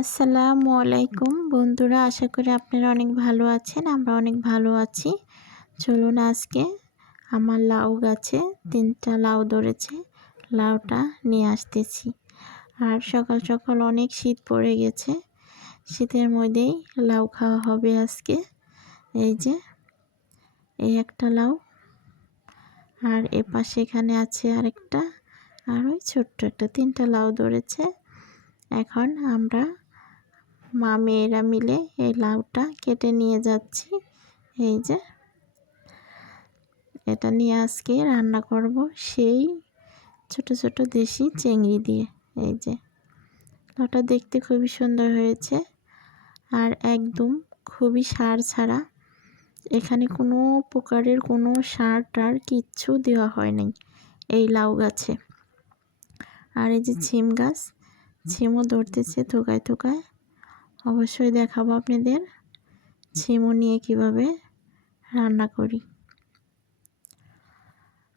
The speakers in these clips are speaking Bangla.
আসসালামু আলাইকুম। বন্ধুরা, আশা করি আপনারা অনেক ভালো আছেন, আমরা অনেক ভালো আছি। চলুন আজকে আমার লাউ গাছে তিনটা লাউ ধরেছে, লাউটা নিয়ে আসতেছি। আর সকাল সকাল অনেক শীত পড়ে গেছে, শীতের মধ্যেই লাউ খাওয়া হবে আজকে। এই যে, এই একটা লাউ, আর এ পাশে এখানে আছে আরেকটা, আর ওই ছোট্ট একটা, তিনটা লাউ ধরেছে। এখন আমরা মা মেয়েরা মিলে এই লাউটা কেটে নিয়ে যাচ্ছি। এই যে এটা নিয়ে আজকে রান্না করব সেই ছোট ছোট দেশি চিংড়ি দিয়ে। এই যে লাউটা দেখতে খুবই সুন্দর হয়েছে আর একদম খুবই সার ছাড়া। এখানে কোনো প্রকারের কোনো সার টার কিচ্ছু দেওয়া হয় নাই এই লাউ গাছে। আর এই যে ছিম গাছ, ছিমও ধরতেছে থোকায় থোকায়। অবশ্যই দেখাবো আপনাদের। ছিমু নিয়ে কীভাবে রান্না করি।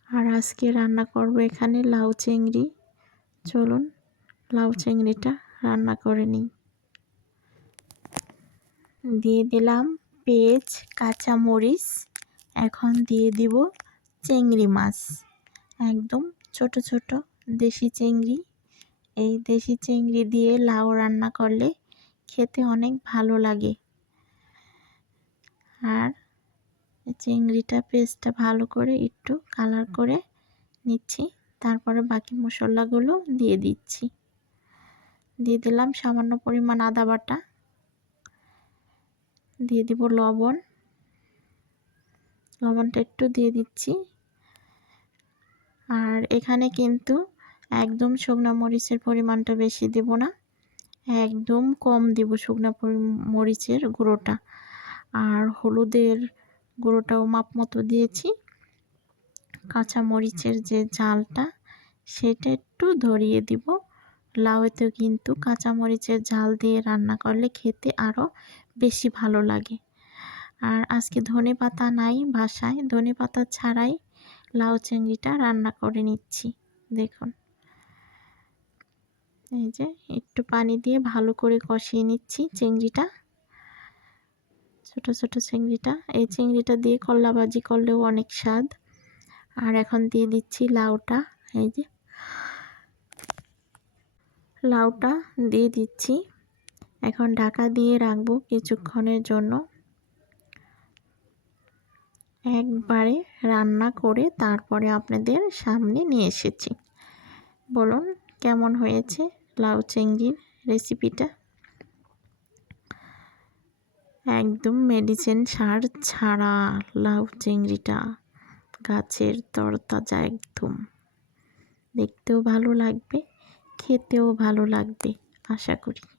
আর আজকে রান্না করব এখানে লাউ চিংড়ি। চলুন লাউ চিংড়িটা রান্না করে নিই। দিয়ে দিলাম পেঁয়াজ কাঁচা মরিচ এখন দিয়ে দিব চিংড়ি মাছ। একদম ছোট ছোট দেশি চিংড়ি। এই দেশি চিংড়ি দিয়ে লাউ রান্না করলে খেতে অনেক ভালো লাগে। আর চিংড়িটা পেস্টটা ভালো করে একটু কালার করে নিচ্ছি। তারপরে বাকি মশলাগুলো দিয়ে দিচ্ছি। দিয়ে দিলাম সামান্য পরিমাণ আদা বাটা। দিয়ে দিব লবণ। লবণটা একটু দিয়ে দিচ্ছি। আর এখানে কিন্তু একদম শুকনো মরিচের পরিমাণটা বেশি দেব না। একদম কম দেব শুকনো মরিচের গুঁড়োটা। আর হলুদের গুঁড়োটাও মাপ মতো দিয়েছি। কাঁচা মরিচের যে ঝালটা, সেটা একটু ধরিয়ে দিব। লাউতেও কিন্তু কাঁচা মরিচের ঝাল দিয়ে রান্না করলে খেতে আরও বেশি ভালো লাগে। আর আজকে ধনে পাতা নাই বাসায়। ধনে পাতা ছাড়াই লাউ চিংড়িটা রান্না করে নিচ্ছি। দেখুন। এই যে একটু পানি দিয়ে ভালো করে কষিয়ে নিচ্ছি চিংড়িটা। ছোট ছোট চিংড়িটা। এই চিংড়িটা দিয়ে কল্লা ভাজি করলেও অনেক স্বাদ। আর এখন দিয়ে দিচ্ছি লাউটা, এই যে। লাউটা দিয়ে দিচ্ছি। এখন ঢাকা দিয়ে রাখব কিছুক্ষণের জন্য। একবারে রান্না করে তারপরে আপনাদের সামনে নিয়ে এসেছি। বলুন, কেমন হয়েছে? লাউ চিংড়ির রেসিপিটা একদম মেডিসিন সার ছাড়া লাউ চিংড়িটা গাছের তরতাজা একদম। দেখতেও ভালো লাগবে, খেতেও ভালো লাগবে, আশা করি।